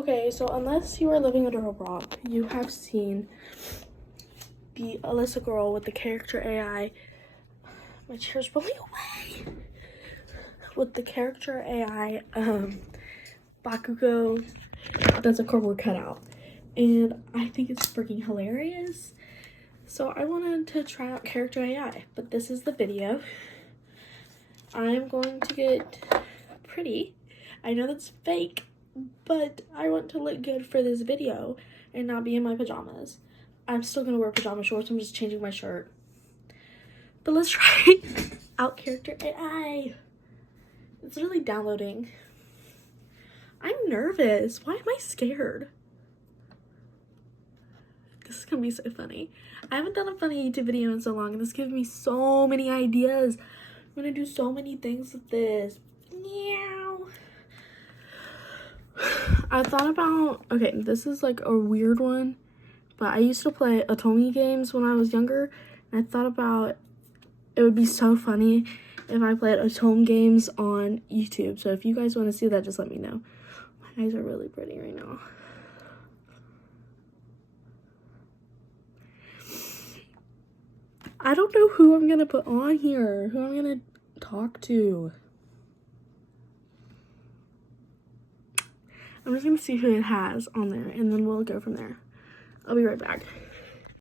Okay, so unless you are living under a rock, you have seen the Alyssa girl with the character AI. My chair's rolling away. With the character AI, Bakugo does a cardboard cutout. And I think it's freaking hilarious. So I wanted to try out character AI, but this is the video. I'm going to get pretty. I know that's fake, but I want to look good for this video and not be in my pajamas. I'm still gonna wear pajama shorts. I'm just changing my shirt. But let's try out character AI. It's really downloading. I'm nervous. Why am I scared? This is gonna be so funny. I haven't done a funny YouTube video in so long, and this gives me so many ideas. I'm gonna do so many things with this. Meow. I thought about, okay, this is like a weird one, but I used to play Otome games when I was younger, and I thought about it would be so funny if I played Otome games on YouTube. So if you guys want to see that, just let me know. My eyes are really pretty right now. I don't know who I'm gonna put on here, who I'm gonna talk to. I'm just gonna see who it has on there, and then we'll go from there. I'll be right back.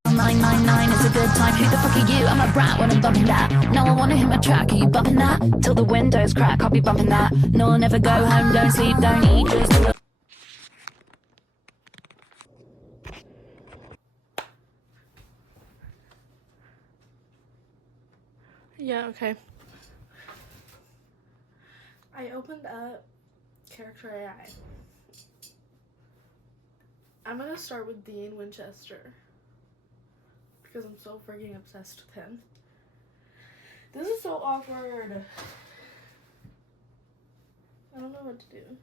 999 is a good time. Who the fuck are you? I'm a brat when I'm bumping that. No, I wanna hit my track. Are you bumping that? Till the windows crack, I'll be bumping that. No, I'll never go home, don't sleep, don't eat. Just Yeah, okay. I opened up character AI. I'm gonna start with Dean Winchester because I'm so freaking obsessed with him. This is so awkward. I don't know what to do.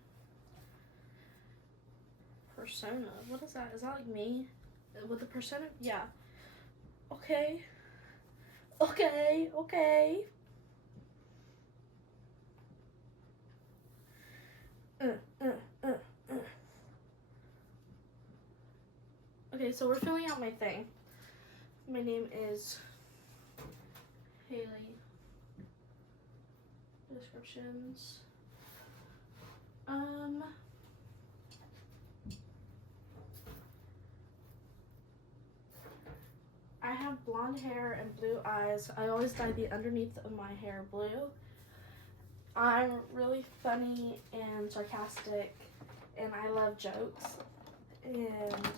Persona. What is that? Is that like me? With the persona? Yeah. Okay. Okay. Okay. Okay, so we're filling out my thing. My name is Haley. Descriptions. I have blonde hair and blue eyes. I always dye the underneath of my hair blue. I'm really funny and sarcastic, and I love jokes. And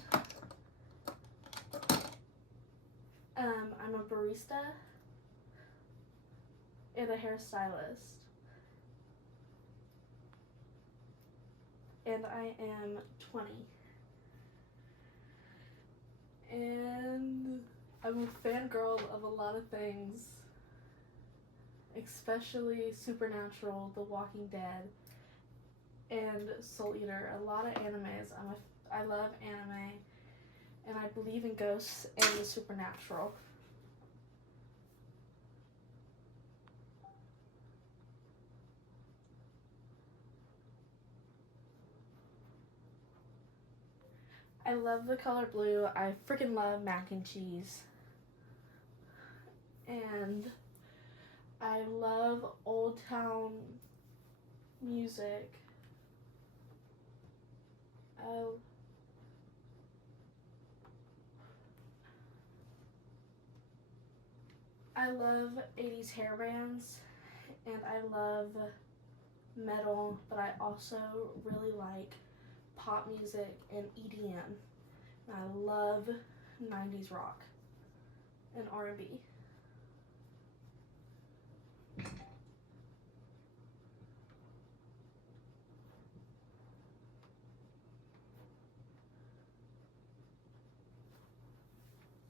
I'm a barista and a hairstylist. And I am 20. And I'm a fangirl of a lot of things, especially Supernatural, The Walking Dead, and Soul Eater. A lot of animes. I love anime, and I believe in ghosts and the supernatural. I love the color blue. I freaking love mac and cheese. And I love Old Town music. I love 80s hair bands, and I love metal, but I also really like pop music and EDM. And I love 90s rock and R&B.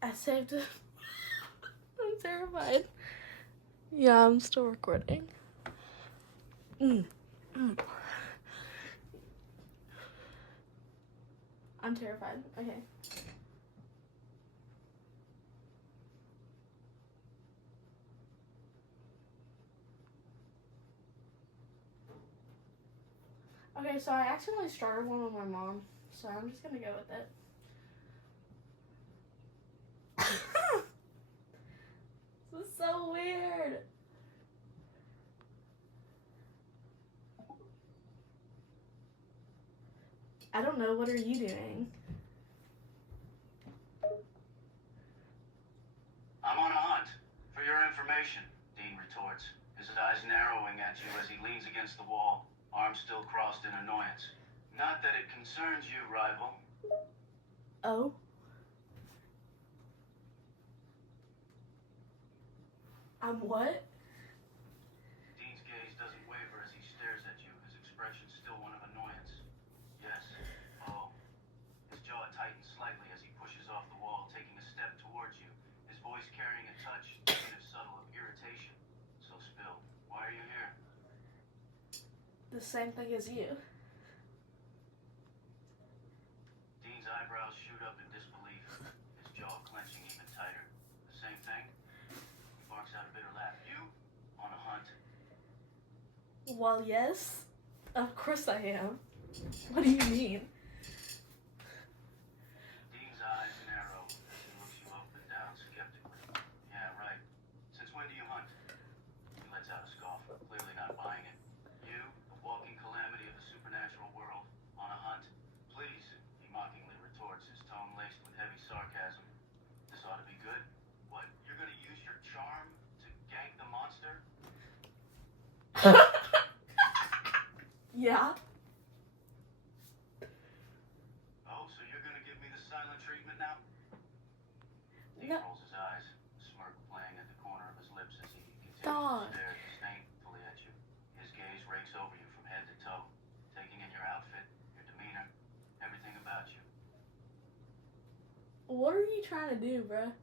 I saved it. I'm terrified. Yeah, I'm still recording. I'm terrified. Okay. Okay, so I accidentally started one with my mom, so I'm just gonna go with it. This is so weird. I don't know, what are you doing? I'm on a hunt. For your information, Dean retorts, his eyes narrowing at you as he leans against the wall, arms still crossed in annoyance. Not that it concerns you, rival. Oh? I'm what? Dean's gaze doesn't waver as he stares at you, his expression still one of annoyance. Yes. Oh. His jaw tightens slightly as he pushes off the wall, taking a step towards you, his voice carrying a touch, even if subtle, of irritation. So Spill, why are you here? The same thing as you. Dean's eyebrows shoot up in disbelief, his jaw clenching even tighter. The same thing? He barks out a bitter laugh. You? On a hunt? Well, yes. Of course I am. What do you mean? Dean's eyes narrow as he looks you up and down skeptically. Yeah, right. Since when do you hunt? He lets out a scoff, clearly not buying it. You, the walking calamity of the supernatural world, on a hunt? Please, he mockingly retorts, his tone laced with heavy sarcasm. This ought to be good. What, you're gonna use your charm to gank the monster? Yeah. Oh, so you're gonna give me the silent treatment now? Dean No. rolls his eyes, a smirk playing at the corner of his lips as he continues God. to stare disdainfully at you. His gaze rakes over you from head to toe, taking in your outfit, your demeanor, everything about you. What are you trying to do, bruh?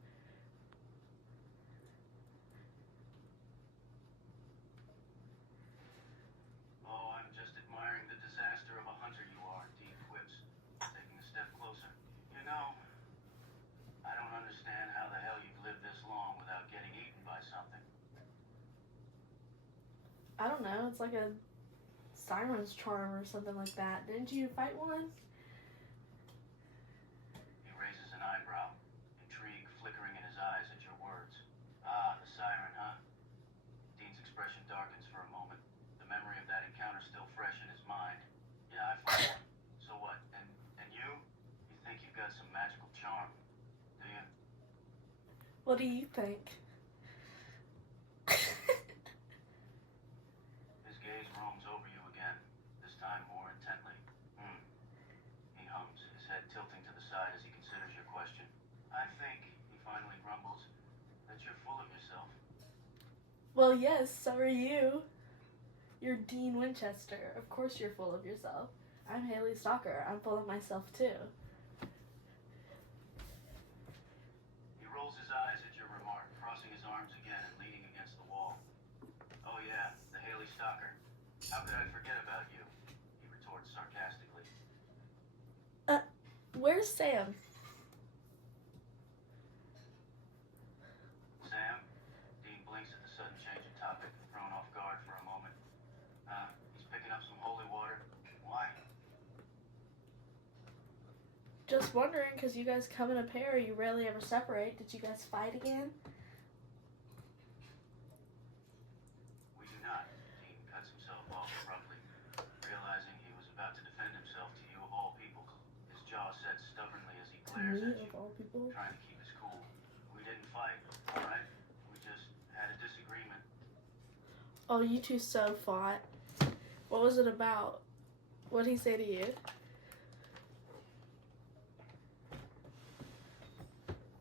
Oh, I'm just admiring the disaster of a hunter you are, Dean quips, taking a step closer. You know, I don't understand how the hell you've lived this long without getting eaten by something. I don't know. It's like a siren's charm or something like that. Didn't you fight one? He raises an eyebrow, intrigue flickering in his eyes at your words. Ah, the siren, huh? Dean's expression darkens for a moment, the memory of that encounter still fresh in his mind. Yeah, I fought one. So what? And you? You think you've got some magical charm, do you? What do you think? His gaze roams over you again, this time more intently. He hums, his head tilting to the side as he considers your question. I think, he finally grumbles, that you're full of yourself. Well, yes, so are you. You're Dean Winchester. Of course you're full of yourself. I'm Haley Stalker. I'm full of myself too. He rolls his eyes at your remark, crossing his arms again and leaning against the wall. Oh yeah, the Haley Stalker. How could I forget about you? He retorts sarcastically. Where's Sam? Sam? Dean blinks at the sudden change of topic, thrown off guard for a moment. He's picking up some holy water. Why? Just wondering, because you guys come in a pair, you rarely ever separate. Did you guys fight again? We do not. Dean cuts himself off abruptly, realizing he was about to defend himself to you of all people. His jaw set stubbornly as he glares Me, at you, of all people. trying to keep his cool. We didn't fight, alright? We just had a disagreement. Oh, you two so fought. What was it about? What'd he say to you?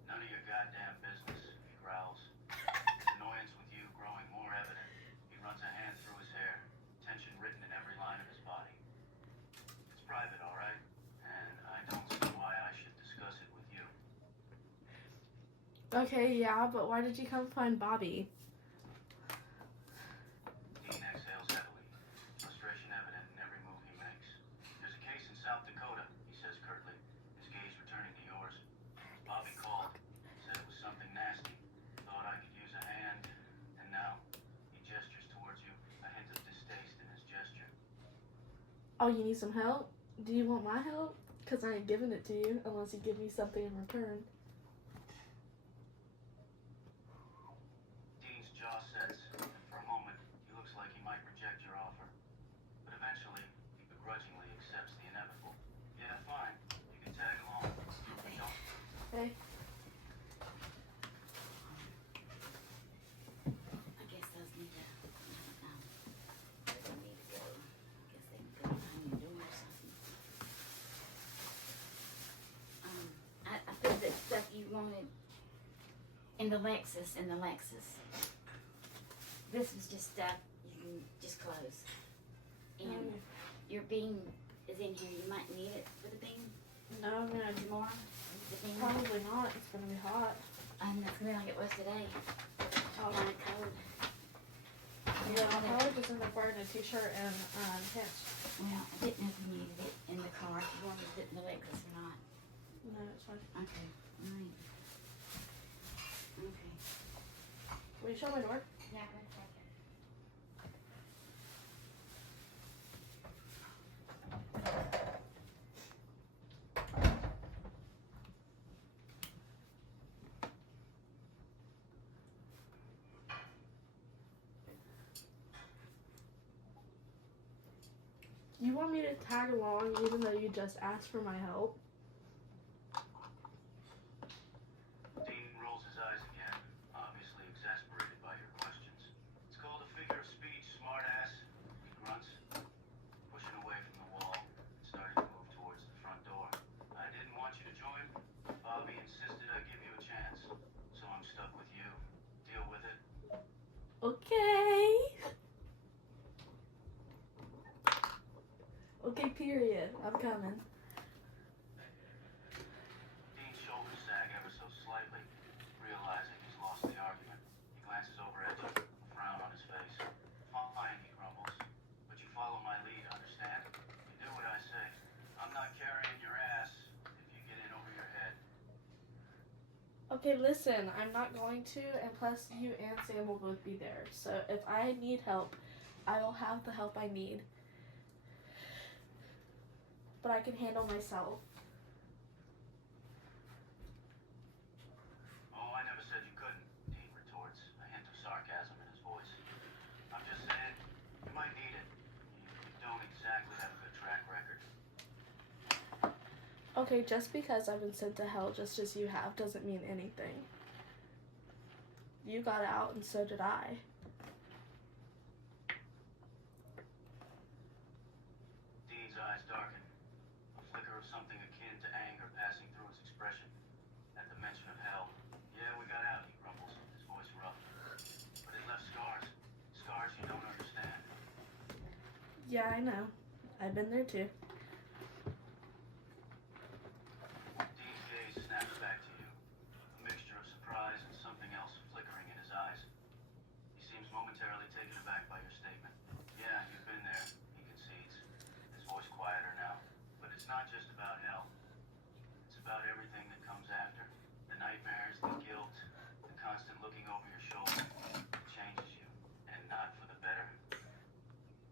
None of your goddamn business, he growls. His annoyance with you growing more evident. He runs a hand through his hair, tension written in every line of his body. It's private, alright? And I don't see why I should discuss it with you. Okay, yeah, but why did you come find Bobby? Dean exhales heavily, frustration evident in every move he makes. There's a case in South Dakota, he says curtly, his gaze returning to yours. Bobby called, said it was something nasty, thought I could use a hand, and now he gestures towards you, a hint of distaste in his gesture. Oh, you need some help? Do you want my help? Because I ain't giving it to you unless you give me something in return. Dean's jaw sets. For a moment, he looks like he might reject your offer. But eventually, he begrudgingly accepts the inevitable. Yeah, fine. You can tag along. Hey. I guess those need to, they need to go. I guess they can go behind your door or something. I feel that stuff you wanted in the Lexus, This was just stuff you can just close. And your bean is in here. You might need it for the bean No, I'm gonna tomorrow. The bean. probably not. It's gonna be hot. It's gonna be like it was today. Oh. Kind of cold. Yeah, I'll probably just end up wearing a t-shirt and pants. Well, I didn't know if you needed it in the car, if you wanted it in the Lexus or not. No, it's fine. Okay, alright. Okay. Will you show my door? Yeah, go ahead. You want me to tag along even though you just asked for my help? Dean rolls his eyes again, obviously exasperated by your questions. It's called a figure of speech, smartass. He grunts, pushing away from the wall, and starting to move towards the front door. I didn't want you to join. Bobby insisted I give you a chance, so I'm stuck with you. Deal with it. Okay. Okay, period. I'm coming. Dean's shoulders sag ever so slightly, realizing he's lost the argument. He glances over at you, a frown on his face. Fine, he grumbles. But you follow my lead, understand? You do what I say. I'm not carrying your ass if you get in over your head. Okay, listen, I'm not going to, and plus you and Sam will both be there. So if I need help, I will have the help I need. But I can handle myself. Oh, I never said you couldn't, Dean retorts, a hint of sarcasm in his voice. I'm just saying, you might need it. You don't exactly have a good track record. Okay, just because I've been sent to hell just as you have doesn't mean anything. You got out and so did I. Dean's eyes darken. A flicker of something akin to anger passing through his expression. At the mention of hell. Yeah, we got out, he grumbles, his voice rough. But it left scars. Scars you don't understand. Yeah, I know. I've been there too. Dean's gaze snaps back to you. A mixture of surprise and something else flickering in his eyes. He seems momentarily taken aback by your statement. Yeah, you've been there, he concedes. His voice quieter now. But it's not just about hell. It's about everything that comes after. The nightmares, the guilt, the constant looking over your shoulder. It changes you, and not for the better.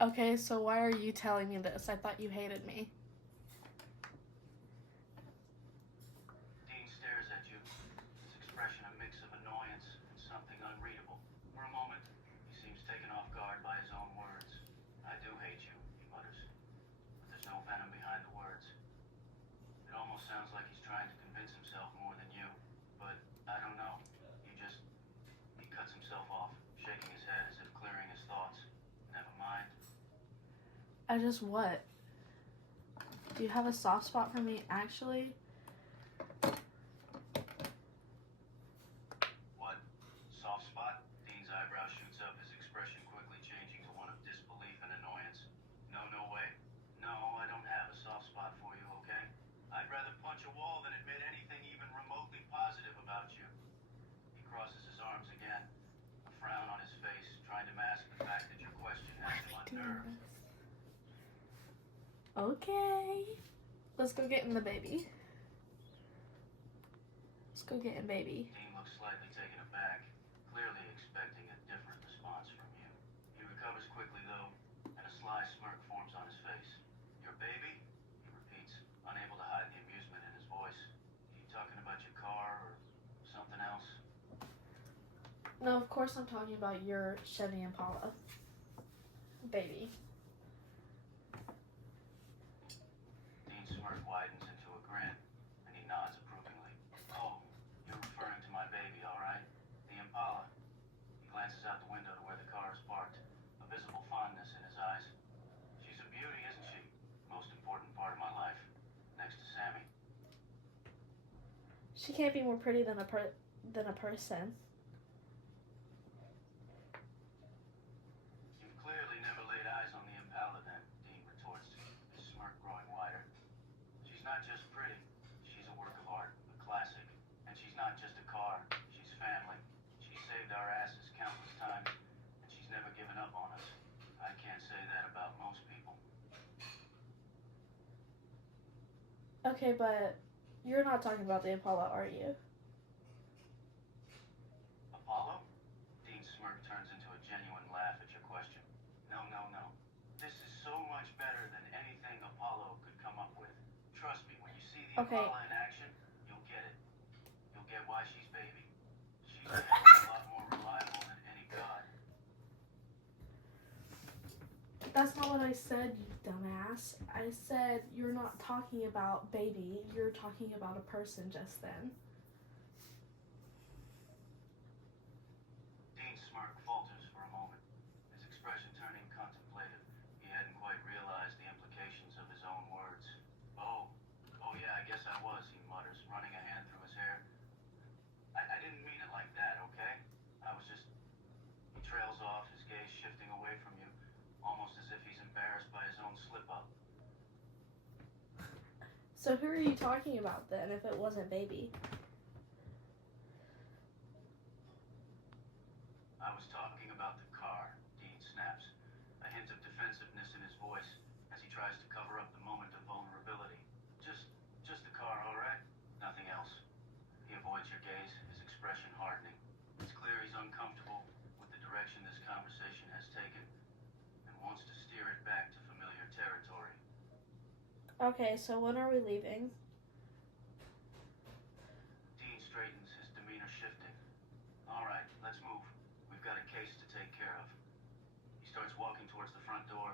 Okay, so why are you telling me this? I thought you hated me. Dean stares at you, his expression a mix of annoyance and something unreadable. For a moment, he seems taken off guard by his own words. I do hate you, he mutters. But there's no venom behind the words. It almost sounds like he's trying to convince himself more than you. But I don't know. He cuts himself off, shaking his head as if clearing his thoughts. Never mind. I just what? Do you have a soft spot for me, actually? What? Soft spot? Dean's eyebrow shoots up, his expression quickly changing to one of disbelief and annoyance. No way. No, I don't have a soft spot for you, okay? I'd rather punch a wall than admit anything even remotely positive about you. He crosses his arms again, a frown on his face, trying to mask the fact that your question has him unnerved. Okay. Let's go get in the baby. Let's go get in baby. Dean looks slightly taken aback, clearly expecting a different response from you. He recovers quickly, though, and a sly smirk forms on his face. Your baby? He repeats, unable to hide No, of course I'm talking about your Chevy Impala. Baby. Dean's smirk widens into a grin, and he nods approvingly. Oh, you're referring to my baby, all right? The Impala. He glances out the window to where the car is parked, a visible fondness in his eyes. She's a beauty, isn't she? Most important part of my life, next to Sammy. She can't be more pretty than a person. You've clearly never laid eyes on the Impala then, Dean retorts, his smirk growing wider. She's not just pretty, she's a work of art, a classic. And she's not just a car, she's family. She's saved our asses countless times, and she's never given up on us. I can't say that about most people. Okay, but you're not talking about the Impala, are you? Apollo? Dean's smirk turns into a genuine laugh at your question. No. This is so much better than anything Apollo could come up with. Trust me, when you see the Okay. Impala in action, you'll get it. You'll get why she's baby. She's a hell of a lot more reliable than any god. That's not what I said, you dumbass. I said you're not talking about baby, you're talking about a person just then. Dean's smirk falters for a moment, his expression turning contemplative. He hadn't quite realized the implications of his own words. Oh yeah, I guess I was, he mutters, running a hand through his hair. I didn't mean it like that, okay? I was just... He trails off, his gaze shifting away from you, almost as if he's embarrassed by his own slip-up. So who are you talking about then if it wasn't baby? I was talking about the car, Dean snaps, a hint of defensiveness in his voice as he tries to cover up the moment of vulnerability. Just the car, all right? Nothing else. He avoids your gaze, his expression hardening. It's clear he's uncomfortable with the direction this conversation has taken and wants to steer it back to familiar territory. Okay, so when are we leaving? Dean straightens, his demeanor shifting. All right, let's move. We've got a case to take care of. He starts walking towards the front door,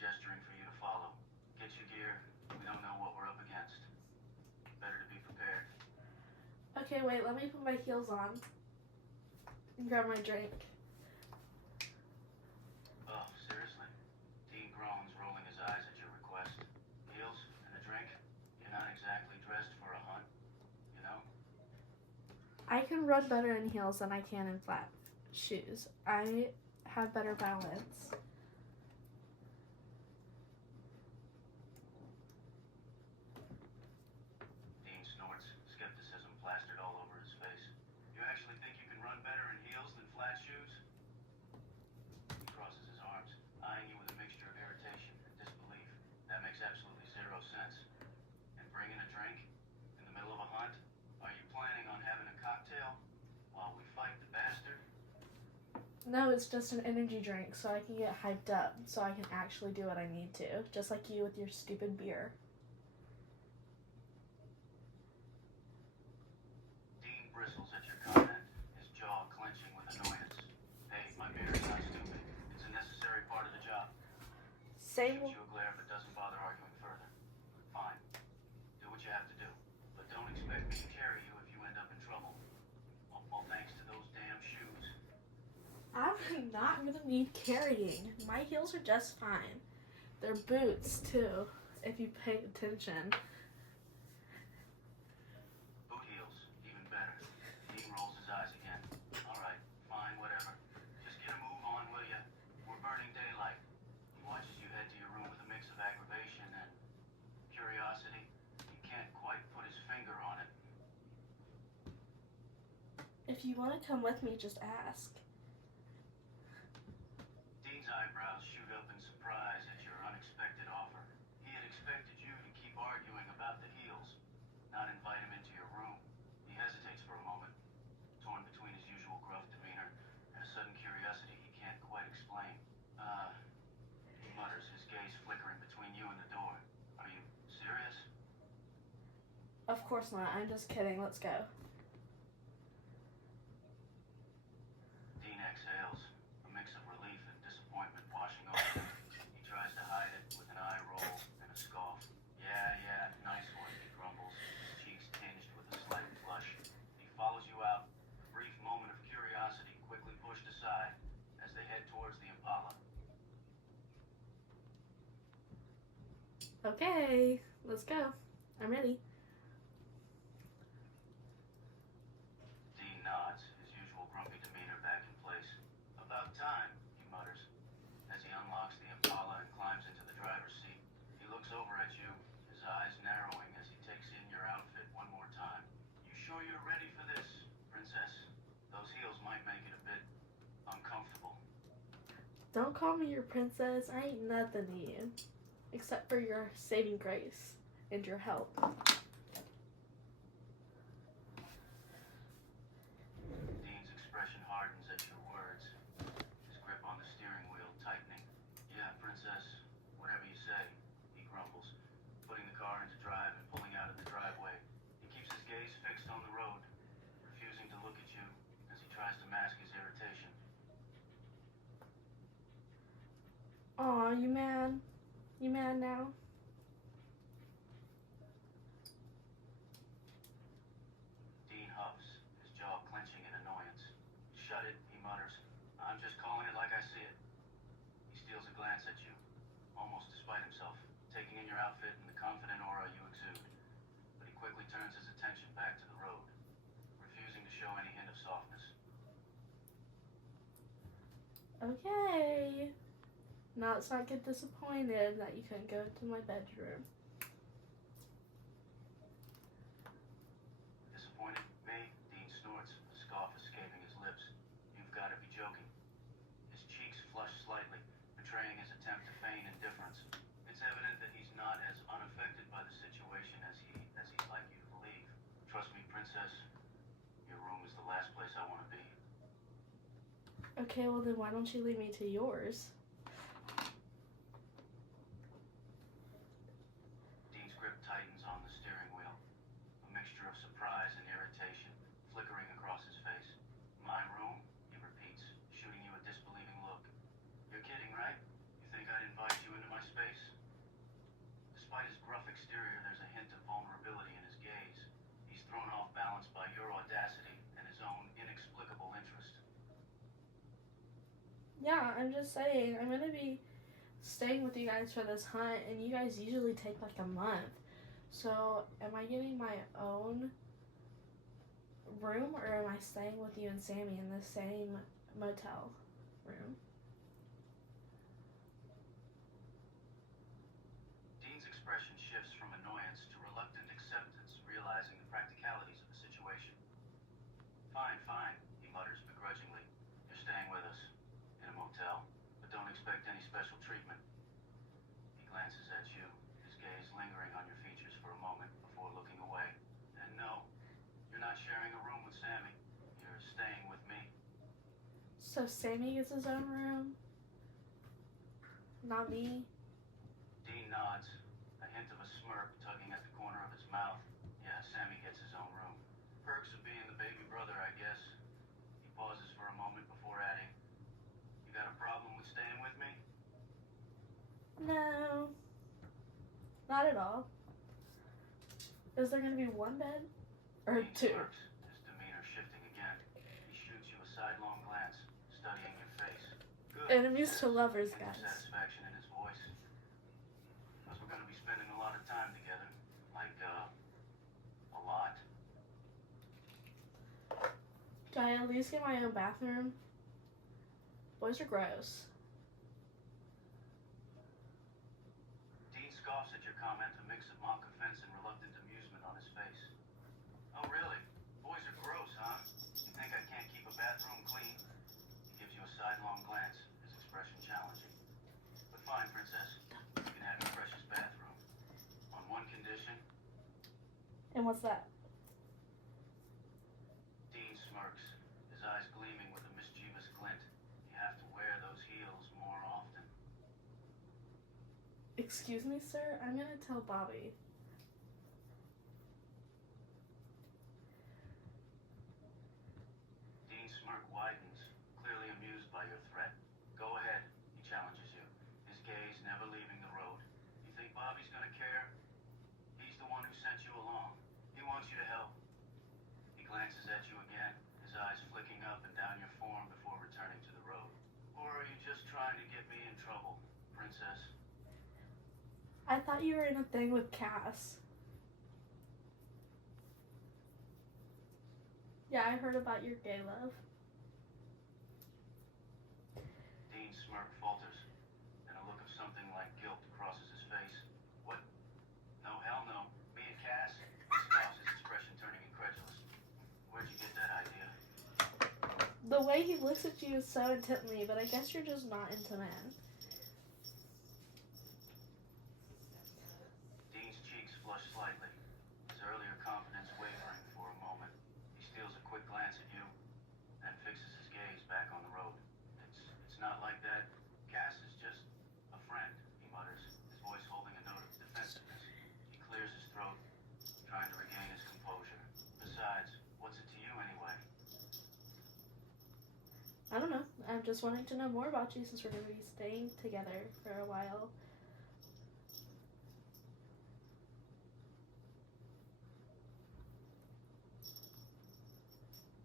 gesturing for you to follow. Get your gear. We don't know what we're up against. Better to be prepared. Okay, wait, let me put my heels on and grab my drink. Oh, seriously? Dean groans, rolling his eyes at your request. Heels and a drink? You're not exactly dressed for a hunt, you know? I can run better in heels than I can in flat shoes. I have better balance. Dean snorts, skepticism plastered all over his face. You actually think you can run better in heels than flat shoes? He crosses his arms, eyeing you with a mixture of irritation and disbelief. That makes absolutely zero sense. And bringing a drink? In the middle of a hunt? Are you planning on having a cocktail while we fight the bastard? No, it's just an energy drink so I can get hyped up so I can actually do what I need to. Just like you with your stupid beer. Dean bristles at your comment, his jaw clenching with annoyance. Hey, my beer is not stupid. It's a necessary part of the job. Same. Shoots you a glare but doesn't bother arguing further. Fine. Do what you have to do. But don't expect me to carry you if you end up in trouble. All thanks to those damn shoes. I'm not gonna need carrying. My heels are just fine. They're boots too, if you pay attention. Boot heels, even better. Dean rolls his eyes again. Alright, fine, whatever. Just get a move on, will ya? We're burning daylight. He watches you head to your room with a mix of aggravation and curiosity. He can't quite put his finger on it. If you want to come with me, just ask. Dean's eyebrows shoot up in surprise at your unexpected offer. He had expected you to keep arguing about the heels, not invite him into your room. He hesitates for a moment, torn between his usual gruff demeanor and a sudden curiosity he can't quite explain. He mutters, his gaze flickering between you and the door. Are you serious? Of course not. I'm just kidding. Let's go. Okay, let's go. I'm ready. Dean nods, his usual grumpy demeanor back in place. About time, he mutters, as he unlocks the Impala and climbs into the driver's seat. He looks over at you, his eyes narrowing as he takes in your outfit one more time. You sure you're ready for this, princess? Those heels might make it a bit uncomfortable. Don't call me your princess. I ain't nothing to you. Except for your saving grace and your help. Dean's expression hardens at your words, his grip on the steering wheel tightening. Yeah, princess, whatever you say, he grumbles, putting the car into drive and pulling out of the driveway. He keeps his gaze fixed on the road, refusing to look at you as he tries to mask his irritation. Aw, you mad? You mad now? Dean huffs, his jaw clenching in annoyance. Shut it, he mutters. I'm just calling it like I see it. He steals a glance at you, almost despite himself, taking in your outfit and the confident aura you exude. But he quickly turns his attention back to the road, refusing to show any hint of softness. Okay. Now let's not get disappointed that you couldn't go to my bedroom. Disappointed? Me? Dean snorts, a scoff escaping his lips. You've got to be joking. His cheeks flush slightly, betraying his attempt to feign indifference. It's evident that he's not as unaffected by the situation as he'd like you to believe. Trust me, princess, your room is the last place I want to be. Okay, well then why don't you lead me to yours? Dean's grip tightens on the steering wheel, a mixture of surprise and irritation flickering across his face. My room, he repeats, shooting you a disbelieving look. You're kidding, right? You think I'd invite you into my space? Despite his gruff exterior, there's a hint of vulnerability in his gaze. He's thrown off balance by your audacity and his own inexplicable interest. Yeah, I'm just saying, I'm gonna be staying with you guys for this hunt, and you guys usually take like a month. So, am I getting my own room, or am I staying with you and Sammy in the same motel room? Dean's expression shifts from annoyance to reluctant acceptance, realizing the practicalities of the situation. Fine, fine, he mutters begrudgingly. You're staying with us. In a motel, but don't expect any special treatment. He glances at you, his gaze lingering on your features for a moment before looking away. And no, you're not sharing a room with Sammy. You're staying with me. So Sammy gets his own room? Not me? Dean nods, a hint of a smirk tugging at the corner of his mouth. Yeah, Sammy gets his own room. Perks of being the baby brother, I guess. He pauses for a moment before adding, you got a problem with staying with me? No. Not at all. Is there gonna be one bed? Or Dean two? smirks, his demeanor shifting again. He shoots you a sidelong glance, studying your face. Good. Enemies to lovers, Hint of guys. satisfaction in his voice. Because we're going to be spending a lot of time together. Like, a lot. Do I at least get my own bathroom? Boys are gross. Dean scoffs at your comment, a mix of mock offense and reluctant amusement on his face. Oh, really? Boys are gross, huh? You think I can't keep a bathroom clean? He gives you a sidelong glance, his expression challenging. But fine, princess. You can have your precious bathroom. On one condition. And what's that? Dean smirks, his eyes gleaming with a mischievous glint. You have to wear those heels more often. Excuse me, sir? I'm gonna tell Bobby. Dean's smirk widens, clearly amused by your threat. Go ahead, he challenges you, his gaze never leaving the road. You think Bobby's gonna care? He's the one who sent you along. He wants you to help. He glances at you again, his eyes flicking up and down your form before returning to the road. Or are you just trying to get me in trouble, princess? I thought you were in a thing with Cass. Yeah, I heard about your gay love. Dean's smirk falters, and a look of something like guilt crosses his face. What? No, hell no. Me and Cass? He scoffs, his expression turning incredulous. Where'd you get that idea? The way he looks at you is so intently, but I guess you're just not into men. Dean's cheeks flush slightly, his earlier confidence wavering for a moment. He steals a quick glance at you, and fixes his gaze back on the road. It's not like that. Cass is just a friend, he mutters, his voice holding a note of defensiveness. He clears his throat, trying to regain his composure. Besides, what's it to you anyway? I don't know. I'm just wanting to know more about you since we're going to be staying together for a while.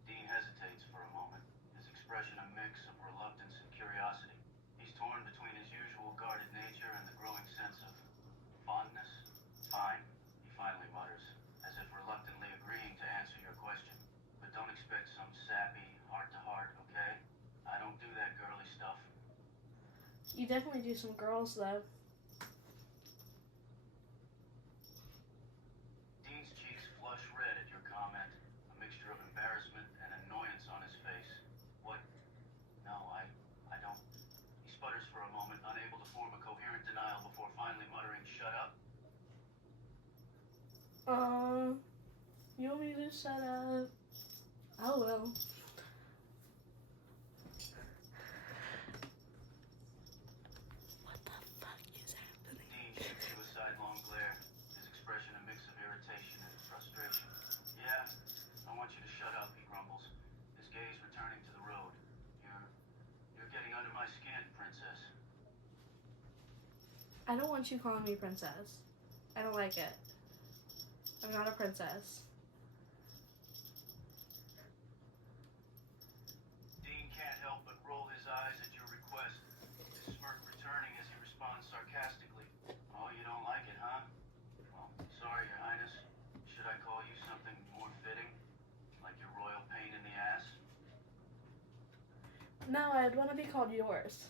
Dean hesitates for a moment, his expression a mix of reluctance and curiosity. He's torn between his usual guarded nature and the growing sense of fondness. Fine, he finally mutters, as if reluctantly agreeing to answer your question. But don't expect some sappy, heart-to-heart, okay? I don't do that girly stuff. You definitely do some girls, though. Dean's cheeks flush red at your comment, a mixture of embarrassment and annoyance on his face. What? No, I don't. He sputters for a moment, unable to form a coherent denial before finally muttering, shut up. You want me to shut up? I will. What the fuck is happening? Dean shoots you a sidelong glare, his expression a mix of irritation and frustration. Yeah, I want you to shut up, he grumbles, his gaze returning to the road. You're getting under my skin, princess. I don't want you calling me princess. I don't like it. I'm not a princess. Dean can't help but roll his eyes at your request, his smirk returning as he responds sarcastically. Oh, you don't like it, huh? Well, sorry, Your Highness. Should I call you something more fitting? Like your royal pain in the ass? No, I'd want to be called yours.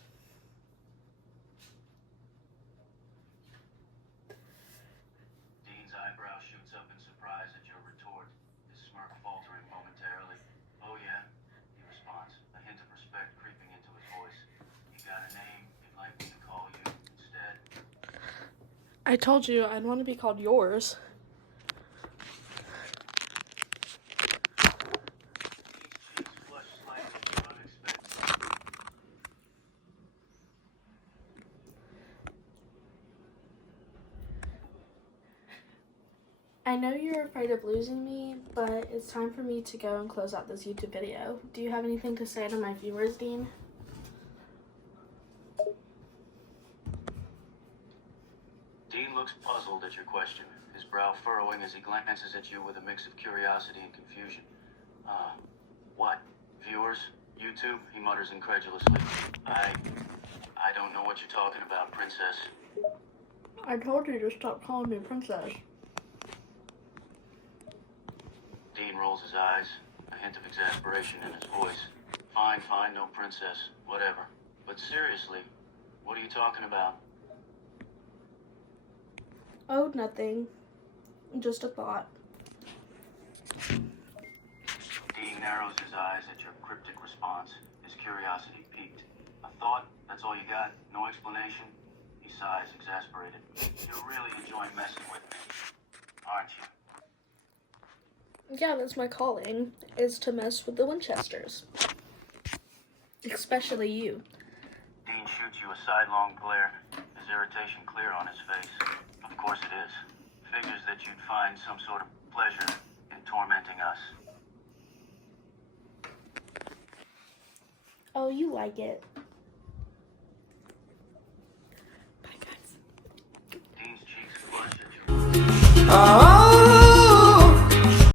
Dean's eyebrow shoots up in surprise at your retort, his smirk faltering momentarily. Oh yeah, he responds, a hint of respect creeping into his voice. You got a name you'd like me to call you instead? I told you I'd want to be called yours. Dean's cheeks flush slightly unexpectedly. I know you're afraid of losing me, but it's time for me to go and close out this YouTube video. Do you have anything to say to my viewers, Dean? Dean looks puzzled at your question, his brow furrowing as he glances at you with a mix of curiosity and confusion. What? Viewers? YouTube? He mutters incredulously. I don't know what you're talking about, princess. I told you to stop calling me princess. Dean rolls his eyes, a hint of exasperation in his voice. Fine, no princess, whatever. But seriously, what are you talking about? Oh, nothing. Just a thought. Dean narrows his eyes at your cryptic response, his curiosity piqued. A thought? That's all you got? No explanation? He sighs, exasperated. You're really enjoying messing with me, aren't you? Yeah, that's my calling, is to mess with the Winchesters. Especially you. Dean shoots you a sidelong glare, his irritation clear on his face. Of course it is. Figures that you'd find some sort of pleasure in tormenting us. Oh, you like it.